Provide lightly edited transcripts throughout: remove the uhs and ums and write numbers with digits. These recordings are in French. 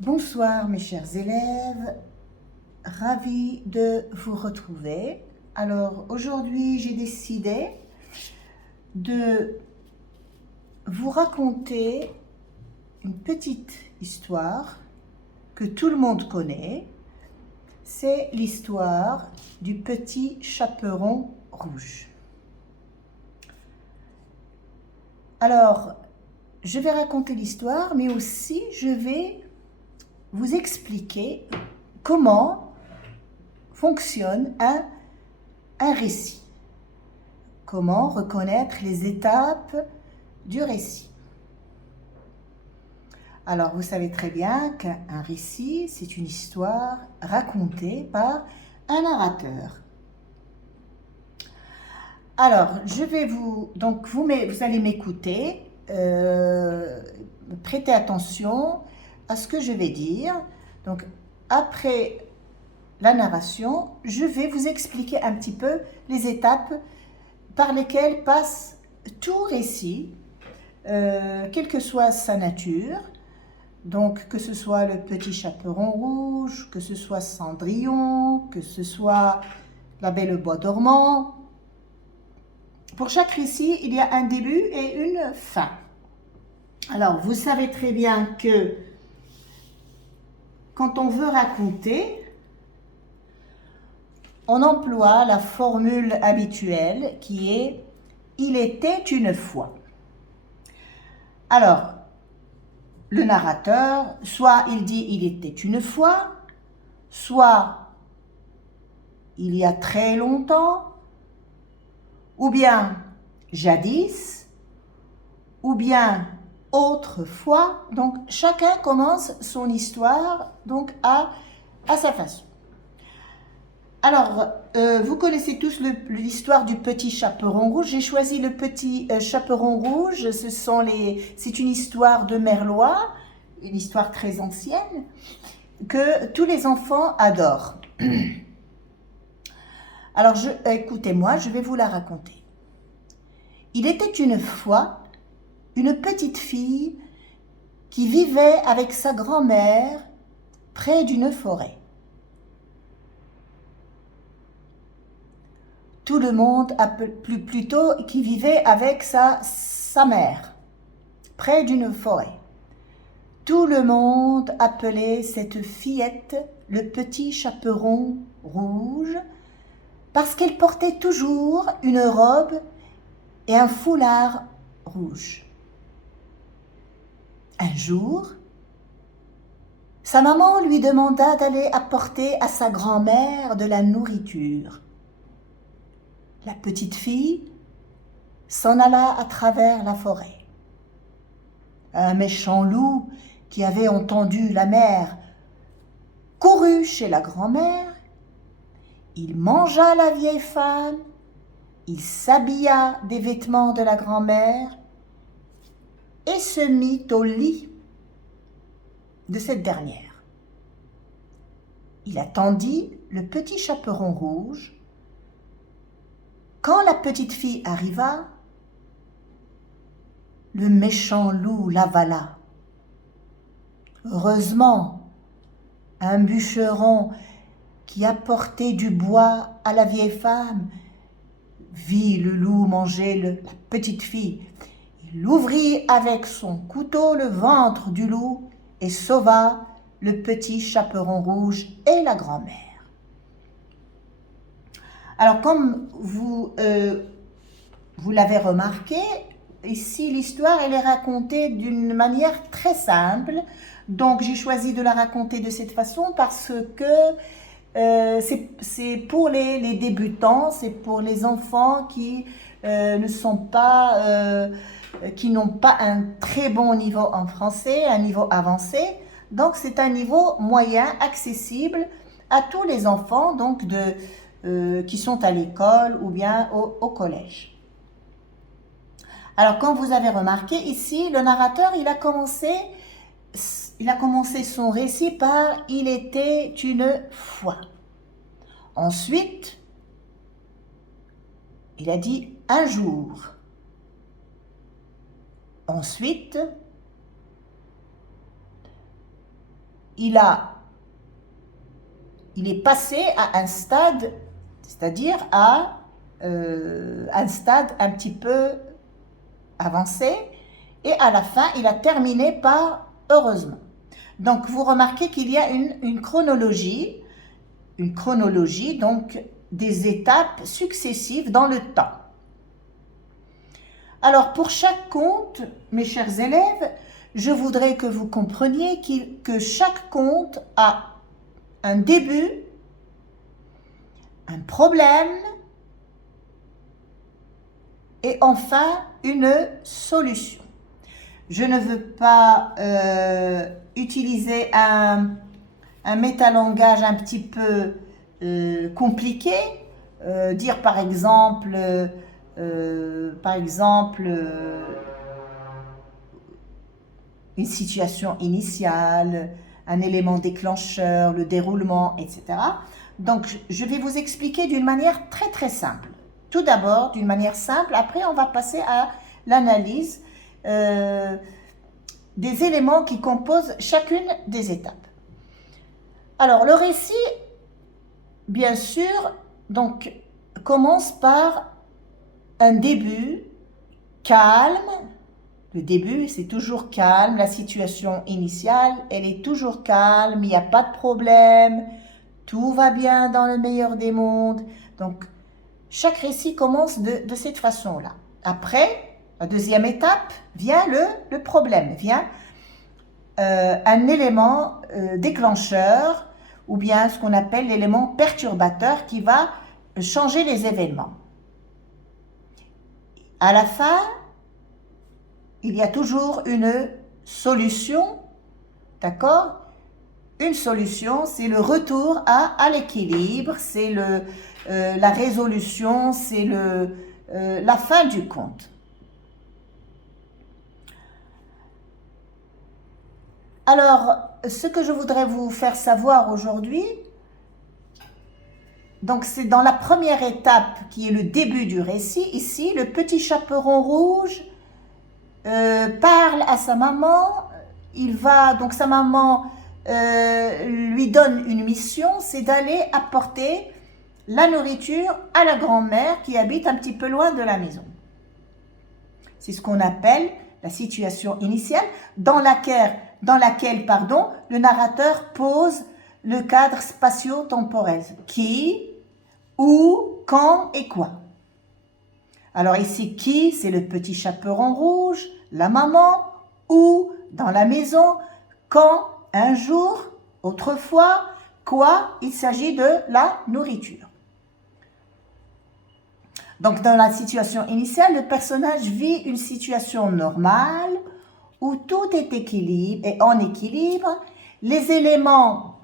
Bonsoir mes chers élèves, ravi de vous retrouver. Alors aujourd'hui j'ai décidé de vous raconter une petite histoire que tout le monde connaît. C'est l'histoire du petit chaperon rouge. Alors je vais raconter l'histoire mais aussi je vais vous expliquer comment fonctionne un récit. Comment reconnaître les étapes du récit. Alors, vous savez très bien qu'un récit, c'est une histoire racontée par un narrateur. Alors, je vais vous allez m'écouter, prêtez attention à ce que je vais dire. Donc, après la narration, je vais vous expliquer un petit peu les étapes par lesquelles passe tout récit, quelle que soit sa nature. Donc, que ce soit le petit chaperon rouge, que ce soit Cendrillon, que ce soit la Belle au bois dormant. Pour chaque récit, il y a un début et une fin. Alors, vous savez très bien que quand on veut raconter, on emploie la formule habituelle qui est « il était une fois ». Alors, le narrateur, soit il dit « il était une fois », soit « il y a très longtemps », ou bien « jadis », ou bien « autrefois ». Donc, chacun commence son histoire donc à sa façon. Alors, vous connaissez tous l'histoire du petit chaperon rouge. J'ai choisi le petit chaperon rouge. C'est une histoire de Merlois, une histoire très ancienne, que tous les enfants adorent. Alors, écoutez-moi, je vais vous la raconter. Il était une fois une petite fille qui vivait avec sa grand-mère près d'une forêt. Tout le monde, plutôt, qui vivait avec sa mère, près d'une forêt. Tout le monde appelait cette fillette le petit chaperon rouge parce qu'elle portait toujours une robe et un foulard rouge. Un jour, sa maman lui demanda d'aller apporter à sa grand-mère de la nourriture. La petite fille s'en alla à travers la forêt. Un méchant loup qui avait entendu la mère courut chez la grand-mère, il mangea la vieille femme, il s'habilla des vêtements de la grand-mère et se mit au lit de cette dernière. Il attendit le petit chaperon rouge. Quand la petite fille arriva, le méchant loup l'avala. Heureusement, un bûcheron qui apportait du bois à la vieille femme vit le loup manger la petite fille. Il ouvrit avec son couteau le ventre du loup et sauva le petit chaperon rouge et la grand-mère. Alors, comme vous l'avez remarqué, ici l'histoire elle est racontée d'une manière très simple. Donc, j'ai choisi de la raconter de cette façon parce que c'est pour les débutants, c'est pour les enfants qui qui n'ont pas un très bon niveau en français, un niveau avancé. Donc, c'est un niveau moyen, accessible à tous les enfants donc qui sont à l'école ou bien au collège. Alors, comme vous avez remarqué ici, le narrateur, il a commencé son récit par « il était une fois ». Ensuite, il a dit « un jour ». Ensuite, il est passé à un stade, c'est-à-dire à un stade un petit peu avancé, et à la fin, il a terminé par heureusement. Donc, vous remarquez qu'il y a une chronologie, donc des étapes successives dans le temps. Alors, pour chaque conte, mes chers élèves, je voudrais que vous compreniez que chaque conte a un début, un problème et enfin une solution. Je ne veux pas utiliser un métalangage un petit peu compliqué, dire par exemple une situation initiale, un élément déclencheur, le déroulement, etc. Donc, je vais vous expliquer d'une manière très très simple. Tout d'abord, d'une manière simple, après on va passer à l'analyse des éléments qui composent chacune des étapes. Alors, le récit, bien sûr, donc, commence par un début calme. Le début, c'est toujours calme. La situation initiale, elle est toujours calme. Il n'y a pas de problème. Tout va bien dans le meilleur des mondes. Donc, chaque récit commence de cette façon-là. Après, la deuxième étape, vient le problème, vient un élément déclencheur ou bien ce qu'on appelle l'élément perturbateur qui va changer les événements. À la fin, il y a toujours une solution, d'accord? Une solution, c'est le retour à l'équilibre, c'est la résolution, c'est la fin du conte. Alors, ce que je voudrais vous faire savoir aujourd'hui, donc c'est dans la première étape qui est le début du récit. Ici, le petit chaperon rouge parle à sa maman. Donc sa maman lui donne une mission, c'est d'aller apporter la nourriture à la grand-mère qui habite un petit peu loin de la maison. C'est ce qu'on appelle la situation initiale dans laquelle, le narrateur pose le cadre spatio-temporel. Qui, où, quand et quoi. Alors ici, qui, c'est le petit chaperon rouge, la maman, où, dans la maison, quand, un jour, autrefois, quoi, il s'agit de la nourriture. Donc dans la situation initiale, le personnage vit une situation normale où tout est en équilibre. Les éléments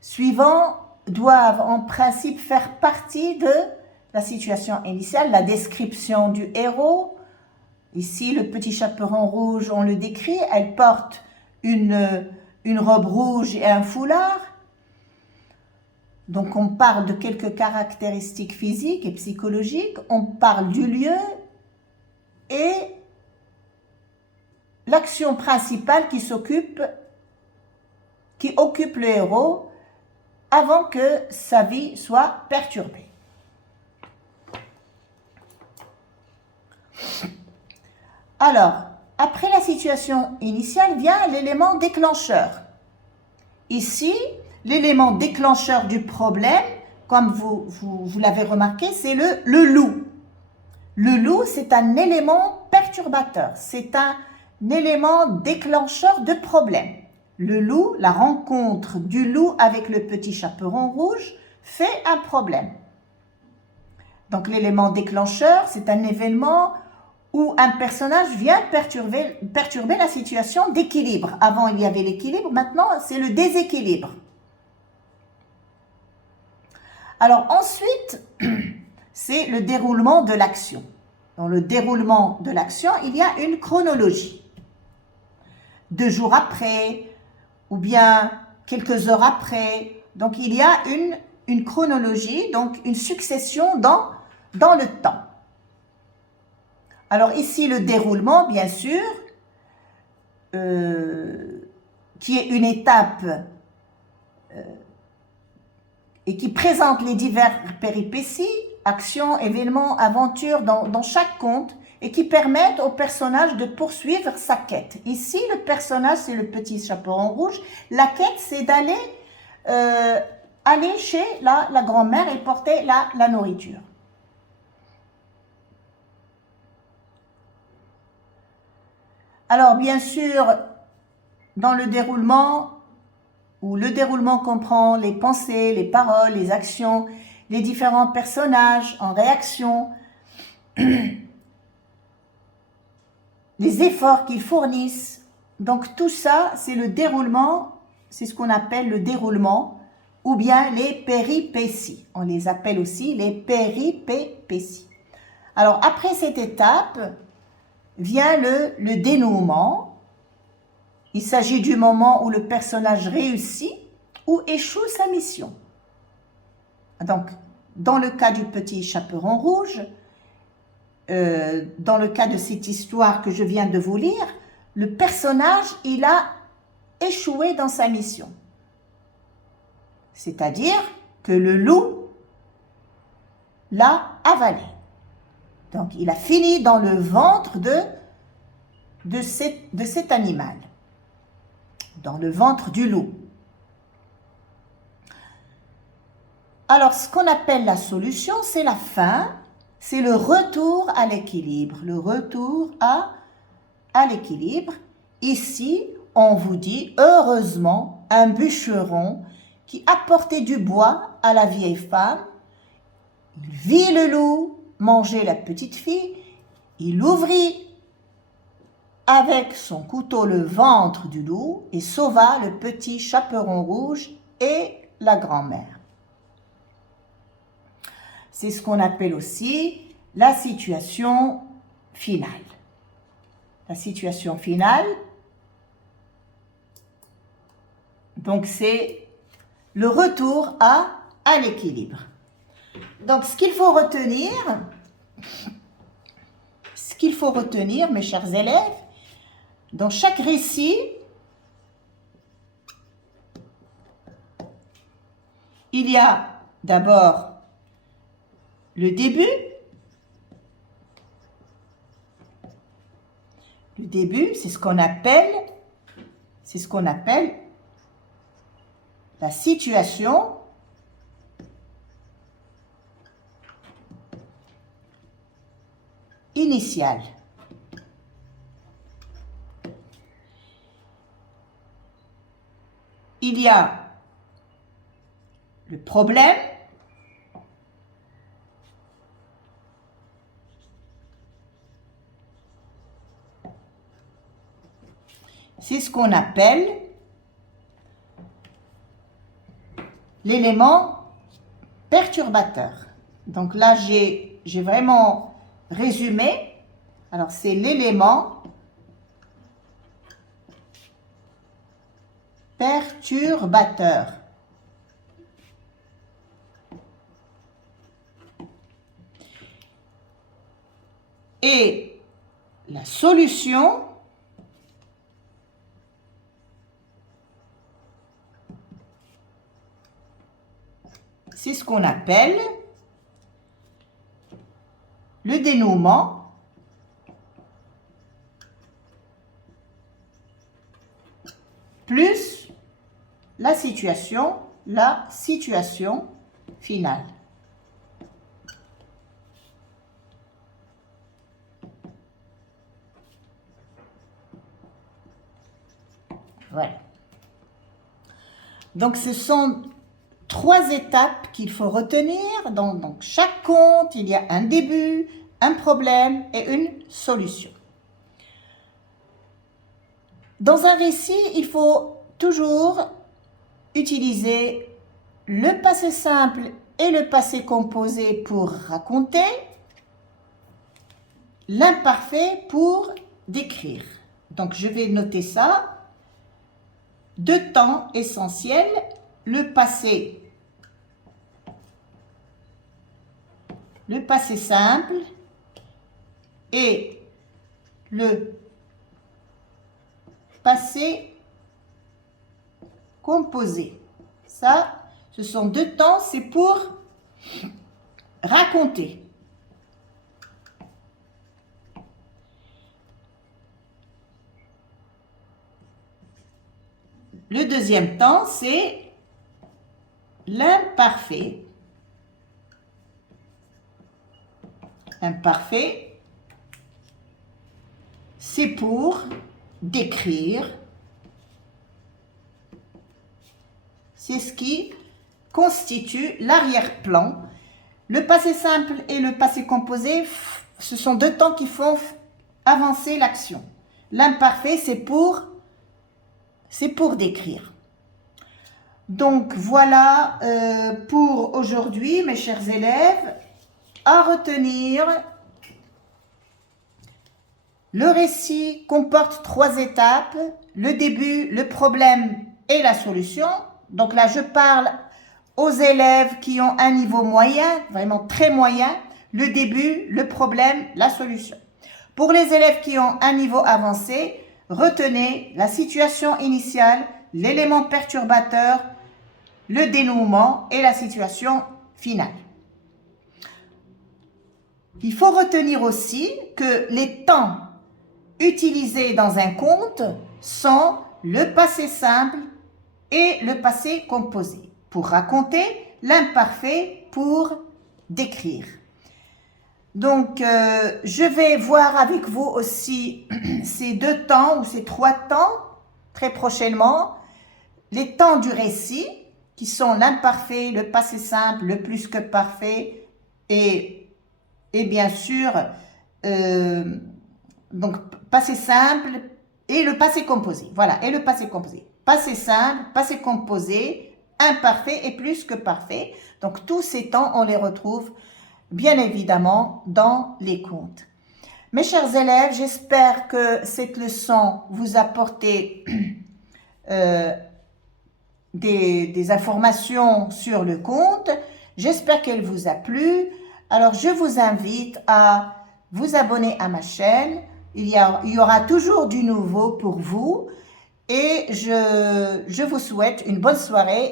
suivants doivent en principe faire partie de la situation initiale, la description du héros. Ici, le petit chaperon rouge, on le décrit, elle porte une robe rouge et un foulard. Donc, on parle de quelques caractéristiques physiques et psychologiques, on parle du lieu et l'action principale qui occupe le héros avant que sa vie soit perturbée. Alors, après la situation initiale vient l'élément déclencheur. Ici, l'élément déclencheur du problème, comme vous l'avez remarqué, c'est le loup. Le loup, c'est un élément perturbateur, c'est un élément déclencheur de problème. Le loup, la rencontre du loup avec le petit chaperon rouge fait un problème. Donc l'élément déclencheur, c'est un événement où un personnage vient perturber la situation d'équilibre. Avant, il y avait l'équilibre, maintenant, c'est le déséquilibre. Alors ensuite, c'est le déroulement de l'action. Dans le déroulement de l'action, il y a une chronologie. 2 jours après, ou bien quelques heures après. Donc il y a une chronologie, donc une succession dans le temps. Alors ici, le déroulement, bien sûr, qui est une étape et qui présente les diverses péripéties, actions, événements, aventures dans chaque conte et qui permettent au personnage de poursuivre sa quête. Ici, le personnage, c'est le petit chaperon rouge. La quête, c'est d'aller aller chez la grand-mère et porter la nourriture. Alors, bien sûr, dans le déroulement, où le déroulement comprend les pensées, les paroles, les actions, les différents personnages en réaction, les efforts qu'ils fournissent. Donc tout ça, c'est le déroulement, c'est ce qu'on appelle le déroulement, ou bien les péripéties. On les appelle aussi les péripéties. Alors après cette étape, vient le dénouement. Il s'agit du moment où le personnage réussit ou échoue sa mission. Donc, dans le cas du petit chaperon rouge, dans le cas de cette histoire que je viens de vous lire, le personnage, il a échoué dans sa mission. C'est-à-dire que le loup l'a avalé. Donc, il a fini dans le ventre de cet animal, dans le ventre du loup. Alors, ce qu'on appelle la solution, c'est la fin, c'est le retour à l'équilibre. Le retour à l'équilibre. Ici, on vous dit, heureusement, un bûcheron qui apportait du bois à la vieille femme, il vit le loup manger la petite fille, il ouvrit avec son couteau le ventre du loup et sauva le petit chaperon rouge et la grand-mère. C'est ce qu'on appelle aussi la situation finale. La situation finale, donc c'est le retour à l'équilibre. Donc ce qu'il faut retenir, mes chers élèves, dans chaque récit, il y a d'abord le début. Le début, c'est ce qu'on appelle la situation initiale. Il y a le problème, c'est ce qu'on appelle l'élément perturbateur. Donc là, j'ai vraiment résumé. Alors, c'est l'élément perturbateur. Et la solution, c'est ce qu'on appelle le dénouement plus la situation finale. Voilà. Donc, ce sont 3 étapes qu'il faut retenir. Dans chaque conte, il y a un début, un problème et une solution. Dans un récit, il faut toujours utiliser le passé simple et le passé composé pour raconter, l'imparfait pour décrire. Donc, je vais noter ça. 2 temps essentiels, le passé simple et le passé composé. Ça, ce sont 2 temps, c'est pour raconter. Le deuxième temps, c'est l'imparfait. Imparfait, c'est pour décrire. C'est ce qui constitue l'arrière-plan. Le passé simple et le passé composé, ce sont 2 temps qui font avancer l'action. L'imparfait, c'est pour décrire. Donc voilà pour aujourd'hui, mes chers élèves. À retenir, le récit comporte 3 étapes, le début, le problème et la solution. Donc là, je parle aux élèves qui ont un niveau moyen, vraiment très moyen, le début, le problème, la solution. Pour les élèves qui ont un niveau avancé, retenez la situation initiale, l'élément perturbateur, le dénouement et la situation finale. Il faut retenir aussi que les temps utilisés dans un conte sont le passé simple et le passé composé pour raconter, l'imparfait pour décrire. Donc, je vais voir avec vous aussi ces 2 temps ou ces 3 temps très prochainement. Les temps du récit qui sont l'imparfait, le passé simple, le plus que parfait et bien sûr, donc passé simple et le passé composé. Voilà, et le passé composé. Passé simple, passé composé, imparfait et plus que parfait. Donc tous ces temps, on les retrouve bien évidemment dans les contes. Mes chers élèves, j'espère que cette leçon vous a apporté des informations sur le conte. J'espère qu'elle vous a plu. Alors, je vous invite à vous abonner à ma chaîne. Il y aura toujours du nouveau pour vous. Et je vous souhaite une bonne soirée.